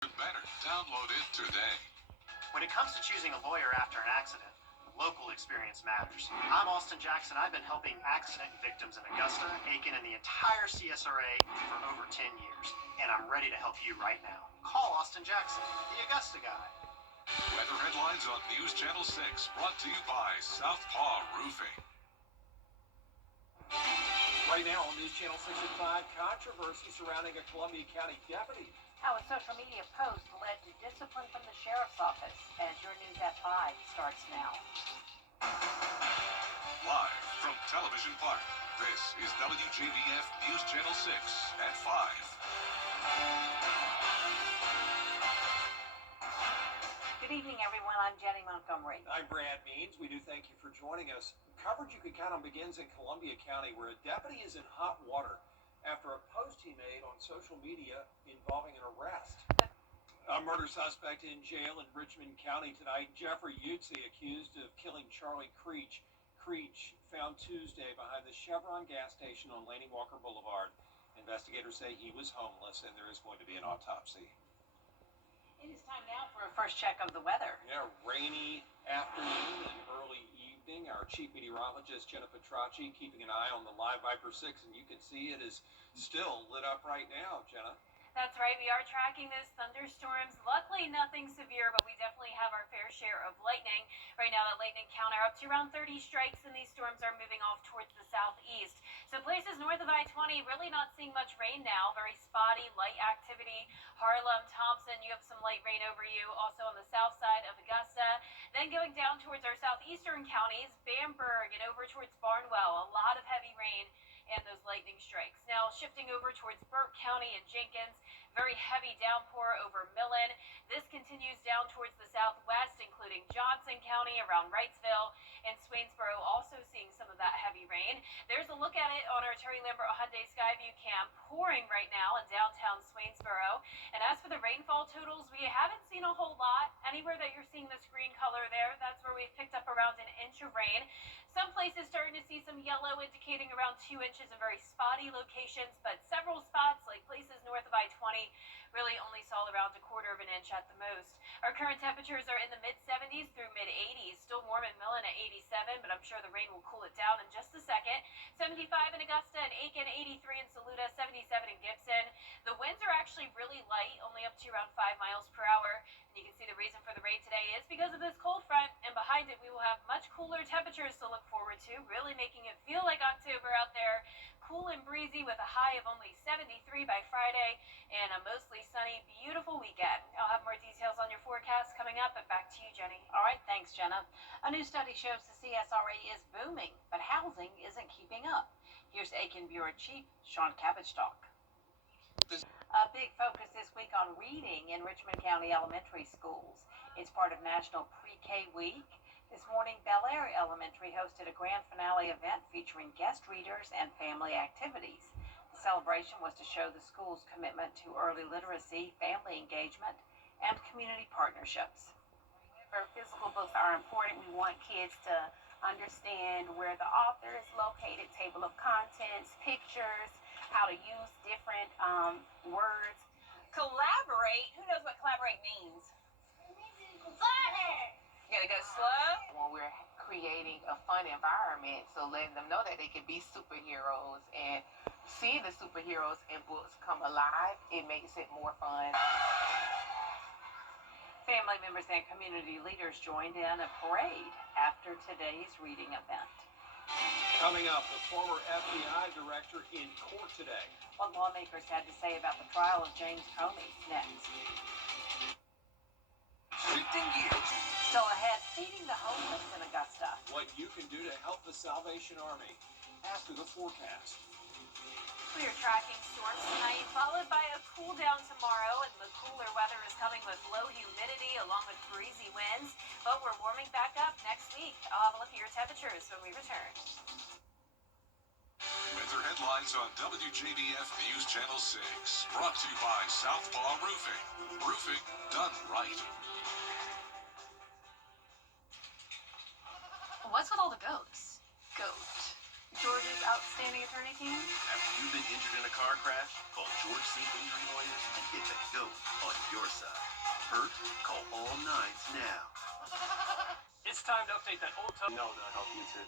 Better. Download it today. When it comes to choosing a lawyer after an accident, local experience matters. I'm Austin Jackson. I've been helping accident victims in Augusta, Aiken, and the entire CSRA for over 10 years. And I'm ready to help you right now. Call Austin Jackson, the Augusta guy. Weather headlines on News Channel 6, brought to you by Southpaw Roofing. Right now on News Channel 6 at 5, controversy surrounding a Columbia County deputy. How a social media post led to discipline from the sheriff's office. As your News at 5 starts now. Live from Television Park, this is WJBF News Channel 6 at 5. Good evening, everyone. I'm Jenny Montgomery. I'm Brad Means. We do thank you for joining us. Coverage you can count on begins in Columbia County, where a deputy is in hot water after a post he made on social media involving an arrest. A murder suspect in jail in Richmond County tonight. Jeffrey Utze accused of killing Charlie Creech. Creech found Tuesday behind the Chevron gas station on Laney Walker Boulevard. Investigators say he was homeless and there is going to be an autopsy. It is time now for a first check of the weather. Yeah, rainy afternoon and early evening. Our chief meteorologist, Jenna Petracci, keeping an eye on the live Viper 6, and you can see it is still lit up right now, Jenna. That's right. We are tracking those thunderstorms. Luckily, nothing severe, but we definitely have our fair share of lightning. Right now, that lightning counter up to around 30 strikes, and these storms are moving off towards the southeast. So places north of I-20, really not seeing much rain now. Very spotty, light activity. Harlem, Thompson, you have some light rain over you. Also on the south side of Augusta. Then going down towards our southeastern counties, Bamberg and over towards Barnwell, a lot of heavy rain and those lightning strikes. Now shifting over towards Burke County and Jenkins, very heavy downpour over Millen. This continues down towards the southwest, including Johnson County around Wrightsville and Swainsboro, also seeing some of that heavy rain. There's a look at it on our Terry Lambert Hyundai Skyview cam, pouring right now in downtown Swainsboro. And as for the rainfall totals, we haven't seen a whole lot. Anywhere that you're seeing this green color there, that's where we've picked up around an inch of rain. Some places starting to see some yellow, indicating around 2 inches in very spotty locations, but several spots, like places north of I-20, really only saw around a quarter of an inch at the most. Our current temperatures are in the mid-70s through mid-80s. Still warm in Millen at 87, but I'm sure the rain will cool it down in just a second. 75 in Augusta and Aiken, 83 in Saluda, 77 in Gibson. The winds are actually really light, only up to around 5 miles per hour. And you can see the reason for the rain today is because of this cold front, and behind it we will have much cooler temperatures to look forward to, really making it feel like October out there. Cool and breezy with a high of only 73 by Friday and a mostly sunny, beautiful weekend. I'll have more details on your forecast coming up, but back to you, Jenny. All right, thanks, Jenna. A new study shows the CSRA is booming, but housing isn't keeping up. Here's Aiken Bureau Chief Sean Cabbage-Talk. A big focus this week on reading in Richmond County elementary schools. It's part of National Pre-K Week. This morning, Bel Air Elementary hosted a grand finale event featuring guest readers and family activities. The celebration was to show the school's commitment to early literacy, family engagement, and community partnerships. Physical books are important. We want kids to understand where the author is located, table of contents, pictures, how to use different words. Collaborate? Who knows what collaborate means? You gotta go slow. When we're creating a fun environment, so letting them know that they can be superheroes and seeing the superheroes in books come alive, it makes it more fun. Family members and community leaders joined in a parade after today's reading event. Coming up, the former FBI director in court today. What lawmakers had to say about the trial of James Comey next. Shifting gears. Still ahead, feeding the homeless in Augusta. What you can do to help the Salvation Army after the forecast. We are tracking storms tonight, followed by a cool down tomorrow, and the cooler weather is coming with low humidity along with breezy winds. But we're warming back up next week. I'll have a look at your temperatures when we return. Weather headlines on WJBF News Channel 6, brought to you by Southpaw Roofing. Roofing done right. What's with all the goats? Goat. George's outstanding attorney team. After you've been injured in a car crash, call George C. Injury Lawyers and get the GOAT on your side. Hurt? Call all nines now. It's time to update that old time. No, that'll help you too.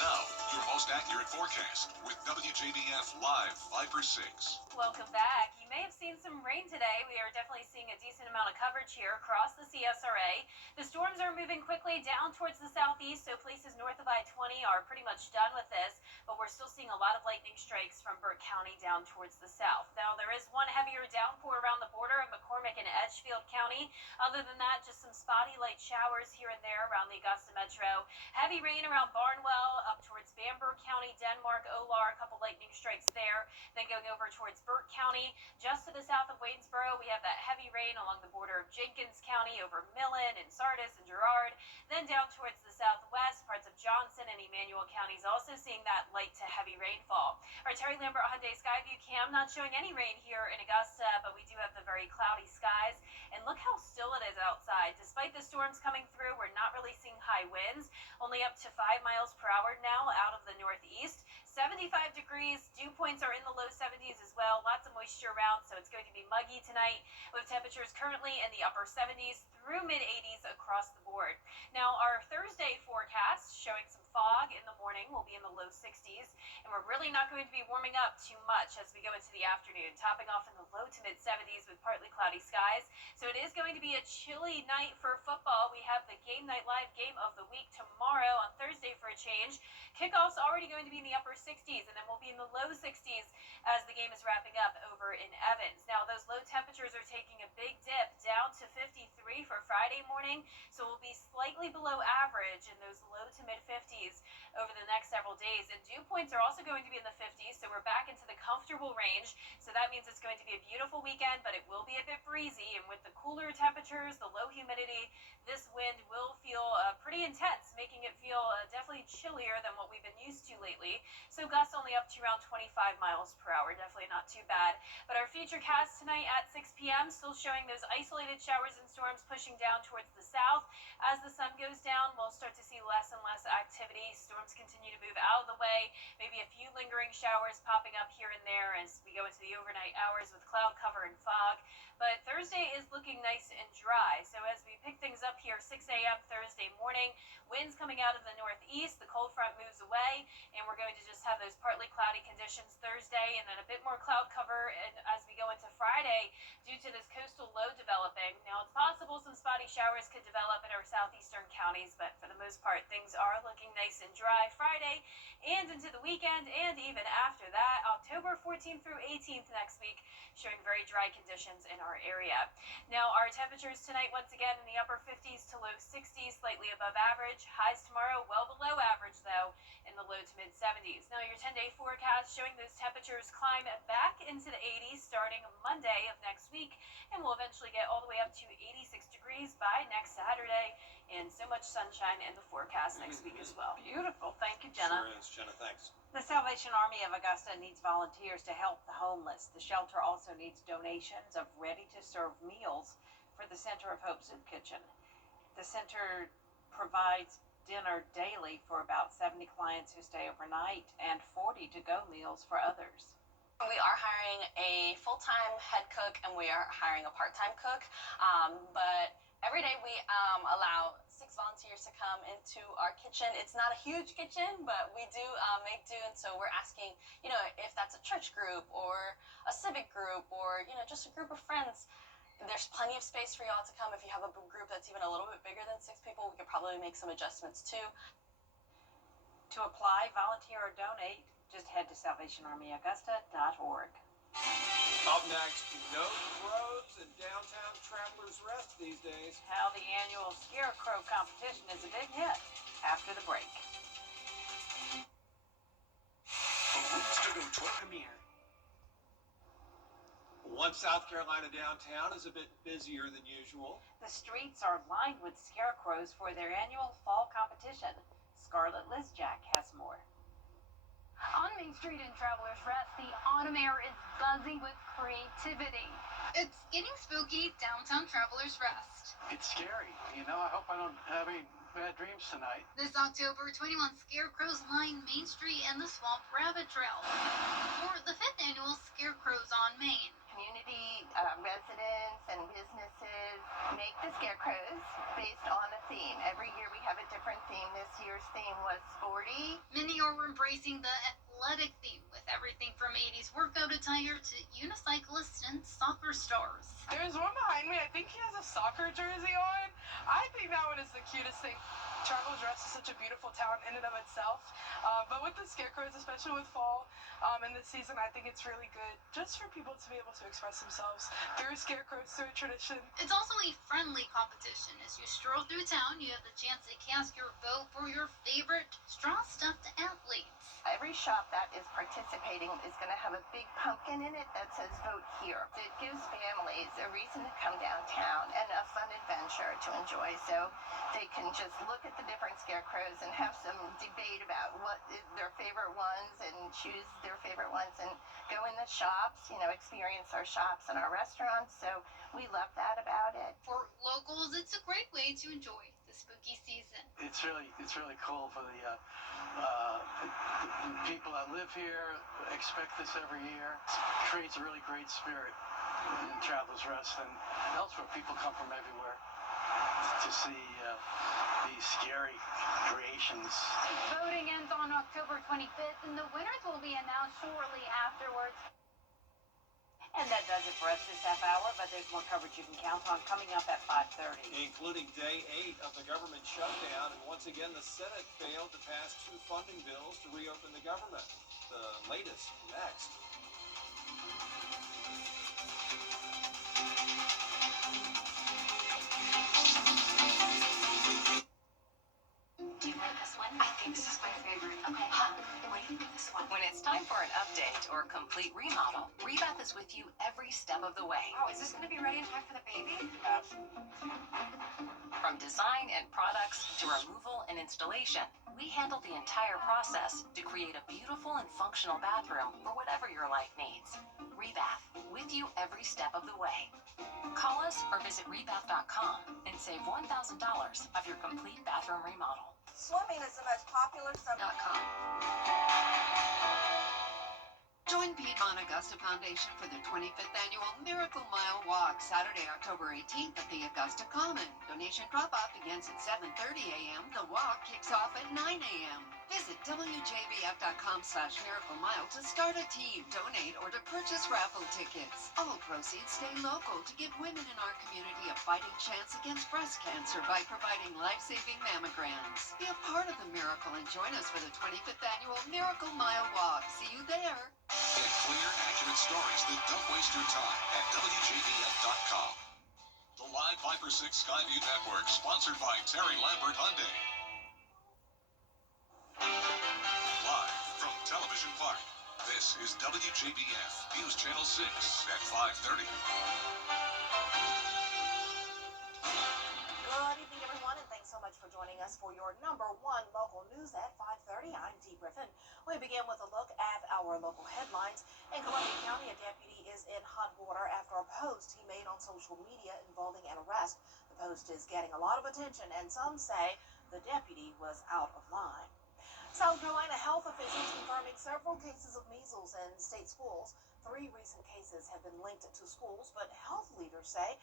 Now, your most accurate forecast with WJBF Live Viper 6. Welcome back. You may have seen some rain today. We are definitely seeing a decent amount of coverage here across the CSRA. The storms are moving quickly down towards the southeast, so places north of I-20 are pretty much done with this, but we're still seeing a lot of lightning strikes from Burke County down towards the south. Now, there is one heavier downpour around the border of McCormick and Edgefield County. Other than that, just some spotty light showers here and there around the Augusta metro. Heavy rain around Barnwell, up towards Bamberg County, Denmark, Olar, a couple lightning strikes there. Then going over towards Burke County, just to the south of Waynesboro, we have that heavy rain along the border of Jenkins County, over Millen and Sardis and Girard. Then down towards the southwest, parts of Johnson and Emmanuel counties also seeing that light to heavy rainfall. Our Terry Lambert Hyundai Skyview cam not showing any rain here in Augusta, but we do have the very cloudy skies. And look how still it is outside. Despite the storms coming through, we're not really seeing high winds, only up to 5 miles per hour now out of the northeast. 75 degrees, dew points are in the low 70s as well, lots of moisture around, so it's going to be muggy tonight with temperatures currently in the upper 70s through mid 80s across the board. Now, our Thursday forecast showing some fog in the morning will be in the low 60s, and we're really not going to be warming up too much as we go into the afternoon, topping off in the low to mid 70s with partly cloudy skies. So it is going to be a chilly night for football. We have the Game Night Live game of the week tomorrow on Thursday for a change. Kickoff's already going to be in the upper 60s, and then we'll be in the low 60s as the game is wrapping up over in Evans. Now, those low temperatures are taking a big dip down to 53 for Friday morning, so we'll be slightly below average in those low to mid 50s over the next several days. And dew points are also going to be in the 50s, so we're back into the comfortable range. So that means it's going to be a beautiful weekend, but it will be a bit breezy. And with the cooler temperatures, the low humidity, this wind will feel pretty intense, making it feel definitely chillier than what we've been used to lately. So gusts only up to around 25 miles per hour, definitely not too bad. But our futurecast tonight at 6 p.m. still showing those isolated showers and storms pushing down towards the south. As the sun goes down, we'll start to see less and less activity. Storms continue to move out of the way. Maybe a few lingering showers popping up here and there as we go into the overnight hours with cloud cover and fog. But Thursday is looking nice and dry. So as we pick things up here, 6 a.m. Thursday morning, winds coming out of the northeast, the cold front moves away, and we're going to just have those partly cloudy conditions Thursday, and then a bit more cloud cover as we go into Friday due to this coastal low developing. Now, it's possible some spotty showers could develop in our southeastern counties, but for the most part, things are looking nice and dry Friday and into the weekend, and even after that, October 14th through 18th next week, showing very dry conditions in our area. Now, our temperatures tonight, once again, in the upper 50s to low 60s, slightly above average. Highs tomorrow, well below average, though, in the low to mid 70s. Now, your 10-day forecast showing those temperatures climb back into the 80s starting Monday of next week, and we'll eventually get all the way up to 86 degrees by next Saturday, and so much sunshine in the forecast next week as well. Beautiful. Thank you, Jenna. Sure is, Jenna. Thanks. The Salvation Army of Augusta needs volunteers to help the homeless. The shelter also needs donations of ready-to-serve meals for the Center of Hope Soup Kitchen. The center provides dinner daily for about 70 clients who stay overnight and 40 to-go meals for others. We are hiring a full-time head cook and we are hiring a part-time cook, but every day we allow 6 volunteers to come into our kitchen. It's not a huge kitchen, but we do make do, and so we're asking, if that's a church group or a civic group or, just a group of friends. There's plenty of space for y'all to come. If you have a group that's even a little bit bigger than 6 people, we could probably make some adjustments too. To apply, volunteer, or donate, just head to salvationarmyaugusta.org. Up next, no crows in downtown Travelers Rest these days. How the annual Scarecrow competition is a big hit after the break. Premiere. One South Carolina downtown is a bit busier than usual. The streets are lined with scarecrows for their annual fall competition. Scarlett Lizjack has more. On Main Street in Travelers Rest, the autumn air is buzzing with creativity. It's getting spooky downtown Travelers Rest. It's scary. I hope I don't have any bad dreams tonight. This October, 21 scarecrows line Main Street and the Swamp Rabbit Trail for the 5th annual Scarecrows on Main. Community residents and businesses make the scarecrows based on a theme. Every year we have a different theme. This year's theme was sporty. Many are embracing the athletic theme with everything from 80s workout attire to unicyclists and soccer stars. There's one behind me. I think he has a soccer jersey on. I think that one is the cutest thing. Travelers Rest is such a beautiful town in and of itself, but with the scarecrows, especially with fall and this season, I think it's really good just for people to be able to express themselves through scarecrows, through a tradition. It's also a friendly competition. As you stroll through town, you have the chance to cast your vote for your favorite straw-stuffed athletes. Every shop that is participating is going to have a big pumpkin in it that says vote here. It gives families a reason to come downtown and a fun adventure to enjoy, so they can just look at the different scarecrows and have some debate about what is their favorite ones and choose their favorite ones and go in the shops, experience our shops and our restaurants. So we love that about it. For locals, it's a great way to enjoy the spooky season. It's really cool for the people that live here, expect this every year. It creates a really great spirit in Travelers Rest and elsewhere. People come from everywhere to see these scary creations. Voting ends on October 25th, and the winners will be announced shortly afterwards. And that does it for us this half hour, but there's more coverage you can count on coming up at 5:30. Including day 8 of the government shutdown, and once again the Senate failed to pass 2 funding bills to reopen the government. The latest next. Do you like this one? I think this is my favorite. Okay, wait for this one. When it's time for an update or complete remodel, Rebath is with you every step of the way. Oh, is this going to be ready in time for the baby? From design and products to removal and installation, we handle the entire process to create a beautiful and functional bathroom for whatever your life needs. Rebath, with you every step of the way. Call us or visit rebath.com and save $1,000 off your complete bathroom remodel. Swimming is the most popular summer.com. Join Piedmont Augusta Foundation for their 25th annual Miracle Mile Walk, Saturday, October 18th at the Augusta Common. Donation drop-off begins at 7:30 a.m. The walk kicks off at 9 a.m. Visit WJBF.com/Miracle Mile to start a team, donate, or to purchase raffle tickets. All proceeds stay local to give women in our community a fighting chance against breast cancer by providing life-saving mammograms. Be a part of the miracle and join us for the 25th annual Miracle Mile Walk. See you there. Get clear, accurate stories that don't waste your time at WJBF.com. The Live Viper 6 Skyview Network, sponsored by Terry Lambert Hyundai. Live from Television Park, this is WJBF News Channel 6 at 5:30. Good evening, everyone, and thanks so much for joining us for your number 1 local news at 5:30. I'm Dee Griffin. We begin with a look at our local headlines. In Columbia County, a deputy is in hot water after a post he made on social media involving an arrest. The post is getting a lot of attention, and some say the deputy was out of line. South Carolina health officials confirming several cases of measles in state schools. 3 recent cases have been linked to schools, but health leaders say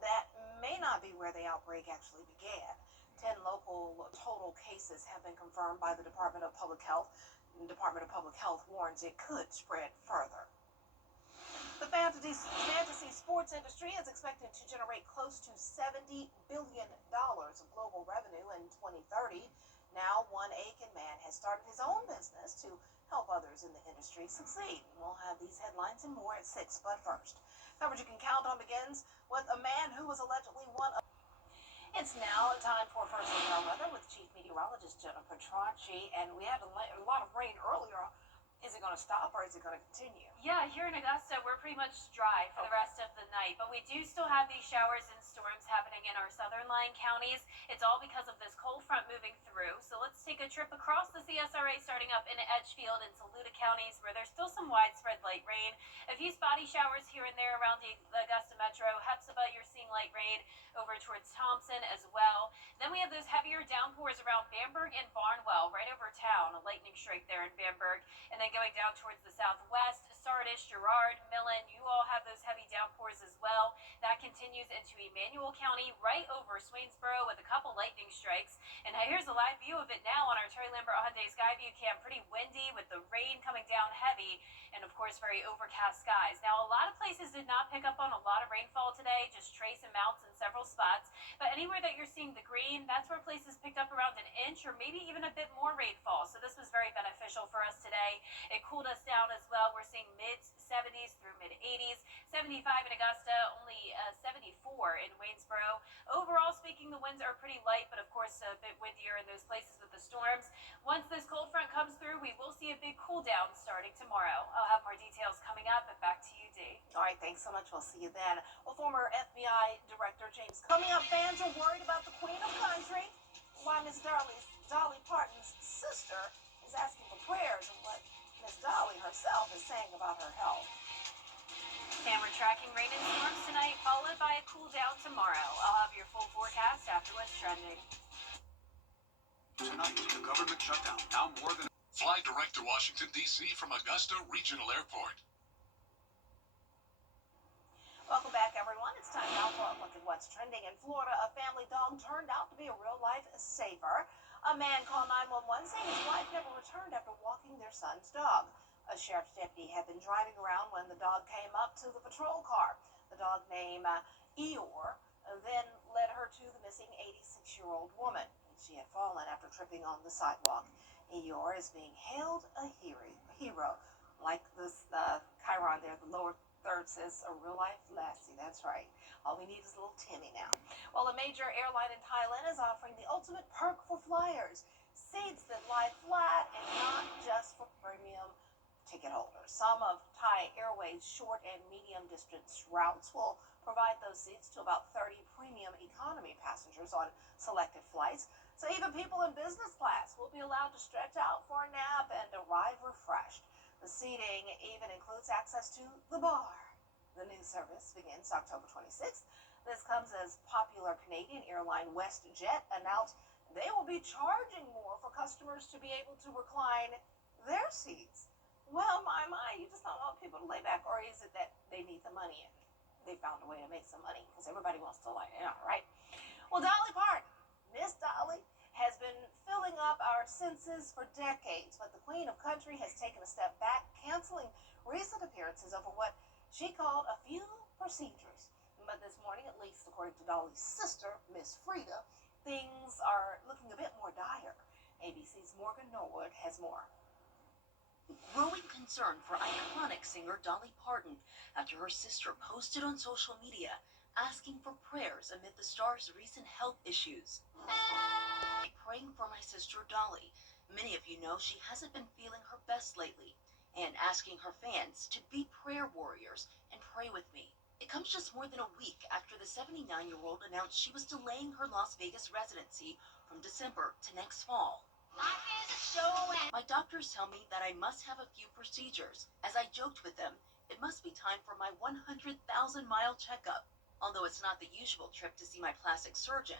that may not be where the outbreak actually began. 10 local total cases have been confirmed by the Department of Public Health. The Department of Public Health warns it could spread further. The fantasy sports industry is expected to generate close to $70 billion of global revenue in 2030. Now, one Aiken man has started his own business to help others in the industry succeed. We'll have these headlines and more at 6, but first, coverage you can count on begins with a man who was allegedly one of... It's now time for First Look at Our Weather with Chief Meteorologist Jennifer Tracci, and we had a lot of rain earlier Is it going to stop or is it going to continue? Yeah, here in Augusta, we're pretty much dry for the rest of the night, but we do still have these showers and storms happening in our southern line counties. It's all because of this cold front moving through. So let's take a trip across the CSRA, starting up in Edgefield and Saluda counties, where there's still some widespread light rain. A few spotty showers here and there around the Augusta metro. Hepzibah, you're seeing light rain over towards Thompson as well. Then we have those heavier downpours around Bamberg and Barnwell, right over town. A lightning strike there in Bamberg. And then going down towards the southwest, Sardis, Girard, Millen, you all have those heavy downpours as well. That continues into Emmanuel County, right over Swainsboro with a couple lightning strikes. And here's a live view of it now on our Terry Lambert Hyundai Skyview Cam. Pretty windy with the rain coming down heavy and, of course, very overcast skies. Now, a lot of places did not pick up on a lot of rainfall today, just trace amounts in several spots. But anywhere that you're seeing the green, that's where places picked up around an inch or maybe even a bit more rainfall. So this was very beneficial for us today. It cooled us down as well. We're seeing mid-70s through mid-80s, 75 in Augusta, only 74 in Waynesboro. Overall speaking, the winds are pretty light, but of course a bit windier in those places with the storms. Once this cold front comes through, we will see a big cool down starting tomorrow. I'll have more details coming up, and back to you, Dee. All right, thanks so much. We'll see you then. Well, former FBI Director James. Coming up, fans are worried about the Queen of Country. Why Miss Dolly Parton's sister is asking for prayers and what Miss Dolly herself is saying about her health. And we're tracking rain and storms tonight, followed by a cool down tomorrow. I'll have your full forecast after what's trending. Tonight, the government shutdown. Now more than... Fly direct to Washington, D.C. from Augusta Regional Airport. Welcome back, everyone. It's time now for a look at what's trending. In Florida, a family dog turned out to be a real-life saver. A man called 911 saying his wife never returned after walking their son's dog. A sheriff's deputy had been driving around when the dog came up to the patrol car. The dog named Eeyore then led her to the missing 86-year-old woman. She had fallen after tripping on the sidewalk. Eeyore is being hailed a hero. Like this Chiron there, the lower third says, a real-life lassie. That's right. All we need is a little Timmy now. Well, a major airline in Thailand is offering the ultimate perk for flyers. Seats that lie flat and not just for premium ticket holders. Some of Thai Airways' short and medium distance routes will provide those seats to about 30 premium economy passengers on selected flights. So even people in business class will be allowed to stretch out for a nap and arrive refreshed. The seating even includes access to the bar. The new service begins October 26th. This comes as popular Canadian airline WestJet announced they will be charging more for customers to be able to recline their seats. Well, my, you just don't want people to lay back, or is it that they need the money and they found a way to make some money because everybody wants to lie down, right? Well, Dolly Parton, Miss Dolly, has been filling up our senses for decades, but the Queen of Country has taken a step back, canceling recent appearances over what she called a few procedures. But this morning, at least according to Dolly's sister, Miss Frida, things are looking a bit more dire. ABC's Morgan Norwood has more. Growing concern for iconic singer Dolly Parton after her sister posted on social media asking for prayers amid the star's recent health issues. Praying for my sister Dolly. Many of you know she hasn't been feeling her best lately, and asking her fans to be prayer warriors and pray with me. It comes just more than a week after the 79-year-old announced she was delaying her Las Vegas residency from December to next fall. My doctors tell me that I must have a few procedures. As I joked with them, it must be time for my 100,000-mile checkup, although it's not the usual trip to see my plastic surgeon.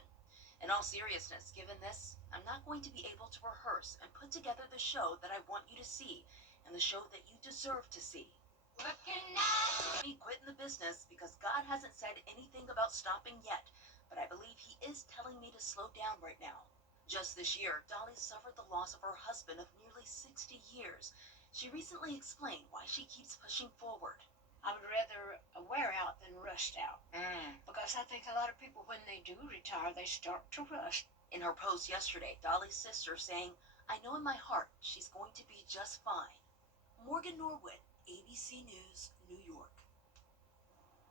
In all seriousness, given this, I'm not going to be able to rehearse and put together the show that I want you to see, and the show that you deserve to see. Me quitting the business because God hasn't said anything about stopping yet, but I believe he is telling me to slow down right now. Just this year, Dolly suffered the loss of her husband of nearly 60 years. She recently explained why she keeps pushing forward. I would rather wear out than rust out. Because I think a lot of people, when they do retire, they start to rust. In her post yesterday, Dolly's sister saying, I know in my heart she's going to be just fine. Morgan Norwood, ABC News, New York.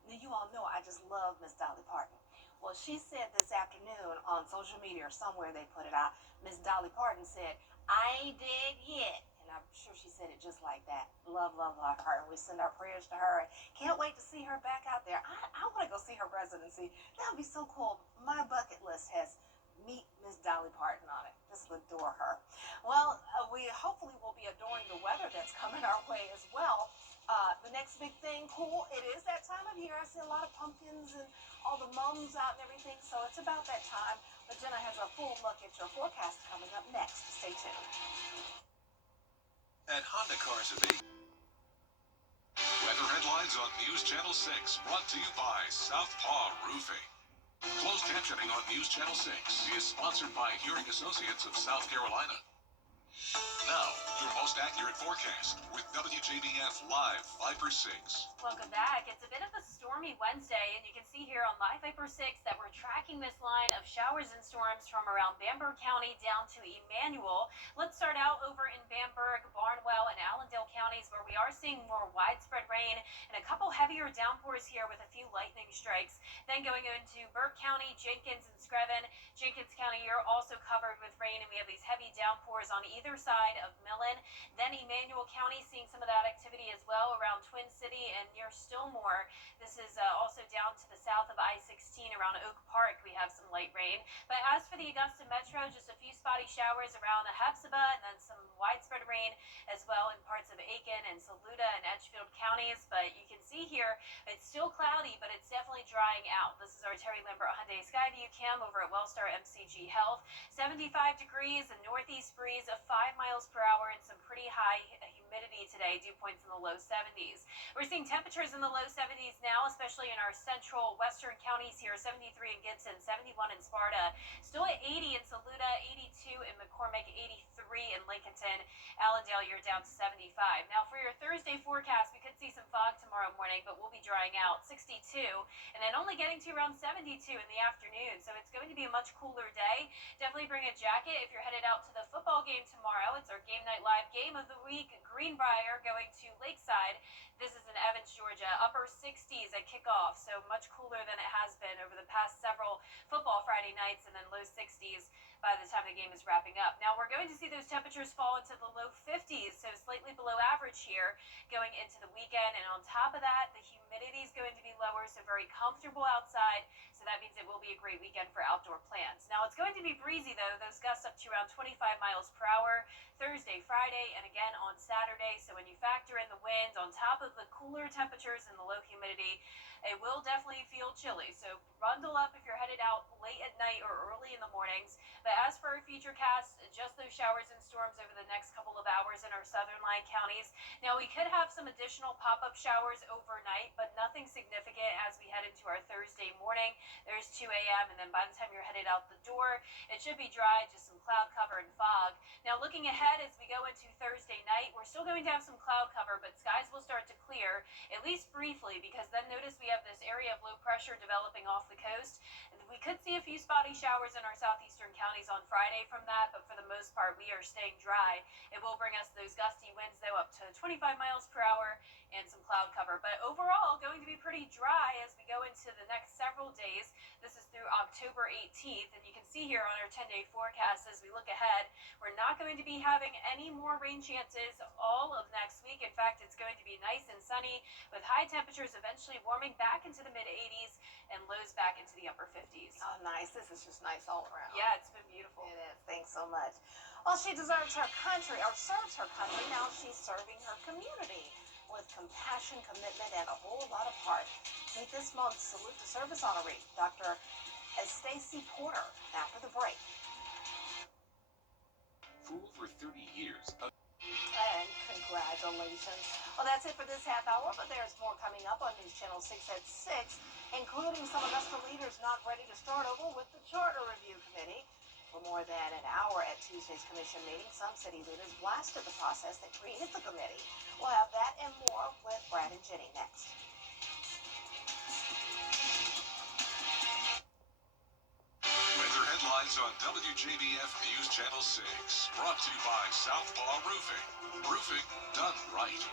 Now, you all know I just love Miss Dolly Parton. Well, she said this afternoon on social media or somewhere they put it out, Miss Dolly Parton said, I ain't dead yet, and I'm sure she said it just like that. Love, love, love her. And we send our prayers to her. Can't wait to see her back out there. I want to go see her residency. That would be so cool. My bucket list has meet Miss Dolly Parton on it. Just adore her. Well, we hopefully will be adoring the weather that's coming our way as well. The next big thing, cool, it is that time of year. I see a lot of pumpkins and all the mums out and everything, so it's about that time. But Jenna has a full look at your forecast coming up next. Stay tuned. At Honda Cars of 8. Weather headlines on News Channel 6, brought to you by Southpaw Roofing. Closed captioning on News Channel 6 is sponsored by Hearing Associates of South Carolina. Now, your most accurate forecast with WJBF Live Viper 6. Welcome back. It's a bit of a stormy Wednesday, and you can see here on Live Viper 6 that we're tracking this line of showers and storms from around Bamberg County down to Emmanuel. Let's start out over in Bamberg, Barnwell, and Allendale counties, where we are seeing more widespread rain and a couple heavier downpours here with a few lightning strikes. Then going into Burke County, Jenkins, and Screven. Jenkins County, you're also covered with rain, and we have these heavy downpours on either side of Millen. Then Emmanuel County seeing some of that activity as well around Twin City and near Stillmore. This is also down to the south of I-16 around Oak Park. We have some light rain. But as for the Augusta Metro, just a few spotty showers around the Hephzibah, and then some widespread rain as well in parts of Aiken and Saluda and Edgefield counties. But you can see here, it's still cloudy, but it's definitely drying out. This is our Terry Lambert Hyundai Skyview cam over at Wellstar MCG Health. 75 degrees, a northeast breeze of 5 miles per hour, and some pretty high humidity today. Dew points in the low 70s. We're seeing temperatures in the low 70s now, especially in our central western counties here. 73 in Gibson, 71 in Sparta, still at 80 in Saluda, 82 in McCormick, 83 in Lincolnton. Allendale, you're down to 75. Now for your Thursday forecast, we could see some fog tomorrow morning, but we'll be drying out. 62, and then only getting to around 72 in the afternoon. So it's going to be a much cooler day. Definitely bring a jacket if you're headed out to the football game tomorrow. It's our Game Night Live game of the week. Greenbrier going to Lakeside. This is in Evans, Georgia. Upper 60s at kickoff, so much cooler than it has been over the past several football Friday nights, and then low 60s by the time the game is wrapping up. Now we're going to see those temperatures fall into the low 50s, so slightly below average here going into the weekend. And on top of that, the humidity is going to be lower, so very comfortable outside. So that means it will be a great weekend for outdoor plans. Now it's going to be breezy though, those gusts up to around 25 miles per hour Thursday, Friday, and again on Saturday. So when you factor in the wind on top of the cooler temperatures and the low humidity, it will definitely feel chilly. So bundle up if you're headed out late at night or early in the mornings. But as for our future cast, just those showers and storms over the next couple of hours in our southern line counties. Now we could have some additional pop-up showers overnight, but nothing significant as we head into our Thursday morning. There's 2 a.m. and then by the time you're headed out the door, it should be dry, just some cloud cover and fog. Now looking ahead as we go into Thursday night, we're still going to have some cloud cover, but skies will start to clear, at least briefly, because then notice we have this area of low pressure developing off the coast. And we could see a few spotty showers in our southeastern counties on Friday from that, but for the most part, we are staying dry. It will bring us those gusty winds, though, up to 25 miles per hour and some cloud cover. But overall, going to be pretty dry as we go into the next several days. This is through October 18th, and you can see here on our 10-day forecast as we look ahead, we're not going to be having any more rain chances all of next week. In fact, it's going to be nice and sunny with high temperatures eventually warming back into the mid-80s and lows back into the upper 50s. Oh, nice. This is just nice all around. Yeah, it's been beautiful. It is. Thanks so much. Well, she deserves her country, or serves her country. Now she's serving her community with compassion, commitment, and a whole lot of heart. Meet this month's Salute to Service honoree, Dr. Stacy Porter, after the break. Fool for 30 years. And congratulations. Well, that's it for this half hour, but there's more coming up on News Channel 6 at 6, including some Augusta leaders not ready to start over with the Charter Review Committee. For more than an hour at Tuesday's commission meeting, some city leaders blasted the process that created the committee. We'll have that and more with Brad and Jenny next. Weather headlines on WJBF News Channel 6. Brought to you by Southpaw Roofing. Roofing done right.